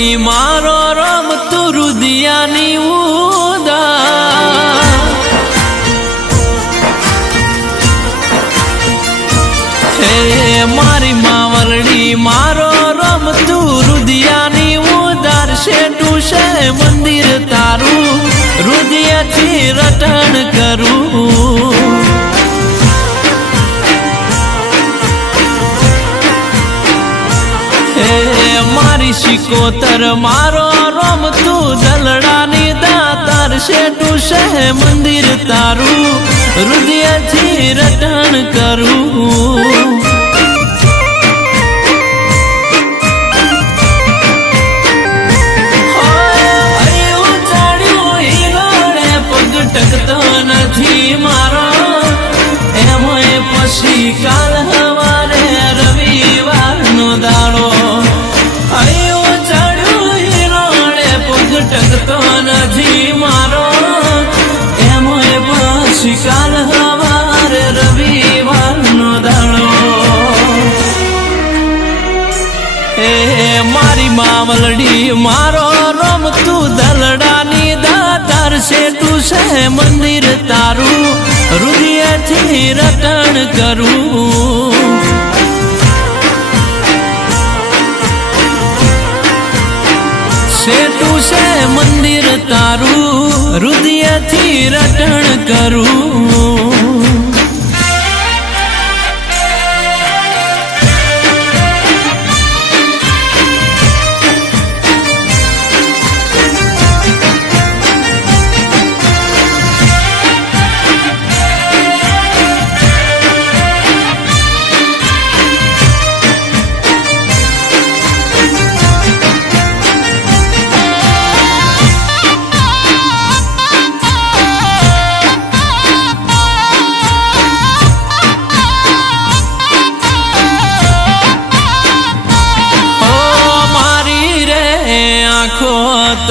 માવલડી મારો રમતું રુદિયાની ઉદા હે મારી માવલડી મારો રમતું રુદિયાની ઉદાર શેઠું છે મંદિર તારું રુદિયાથી રટણ કરું મારી શિકોતર મારો રમતું દલડાની દાતાર શેઠું છે મંદિર તારું હૃદયથી રટણ કરું પગ ટકતો નથી મારો એમાં પછી કાલ હવારે રવિવારનો દાડો ટકતો નથી મારો એમાં પછી કાલ હવારે રવિવારનો દાડો એ મારી માવલડી મારો રમતું દલડાની દાતાર શેઠું છે મંદિર તારું હૃદયથી રટણ કરું શેઠું છે મંદિર તારું હૃદયથી રટણ કરું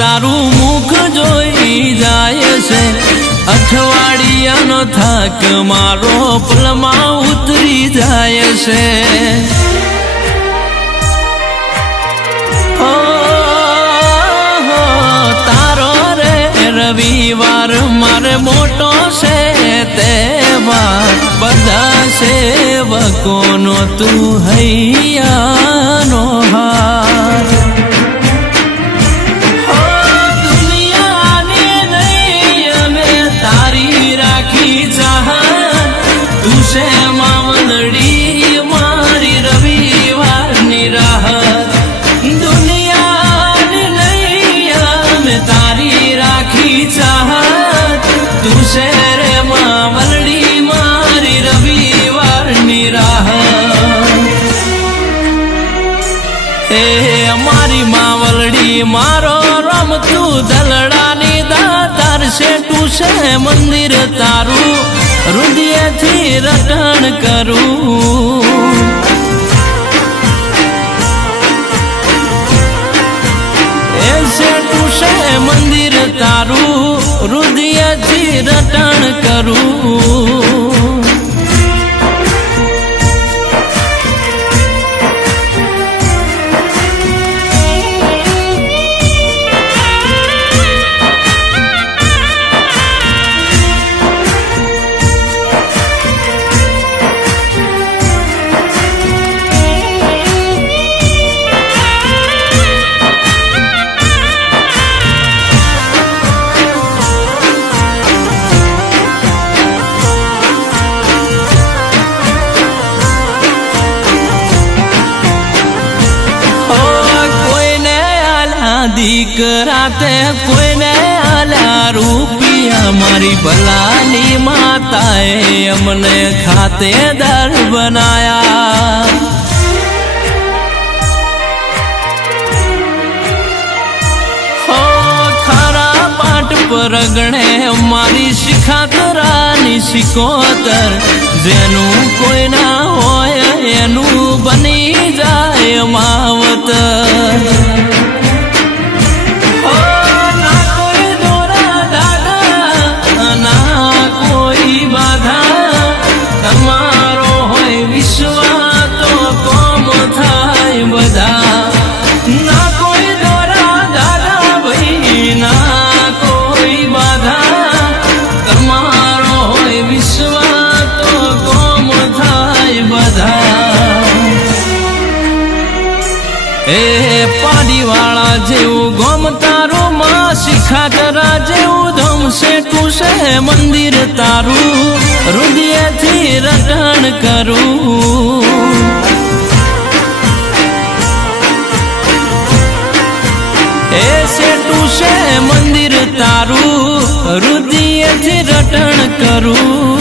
તારું મુખ જોઈ જાય છે અઠવાડિયાનો થાક મારો પલમાં ઉતરી જાય છે તારો રે રવિવાર મારે મોટો છે તહેવાર બધા સેવકોનો તું હૈયાનો હાર તું છે માવલડી મારી રવિવારની રાહત દુનિયાની નૈયા મેં તારી રાખી ચાહત તું છે રે માવલડી મારી રવિવારની રાહત હે મારી માવલડી મારો રમતું દલડાની દાતાર શેઠું છે મંદિર તારું હૃદયથી રટણ કરું એ શેઠું છે મંદિર તારું હૃદયથી રટણ કરું દીકરા તે કોઈને આલ્યા રૂપિયા મારી ભલાની માતાએ અમને ખાતેદાર બનાયા હો ખારા પાટ પર ગણે મારી શિખાતરાની શિકોતર જેનું કોઈ ના હોય એનું બની જાય માવતર ના કોઈ દોરા એ પાડીવાળા જેવું ગોમ તારું માં શિખાતરા જેવું ધમ સેટું છે મંદિર તારું હૃદયથી રટણ કરું એ સેટું છે મંદિર તારું હૃદયથી રટણ કરું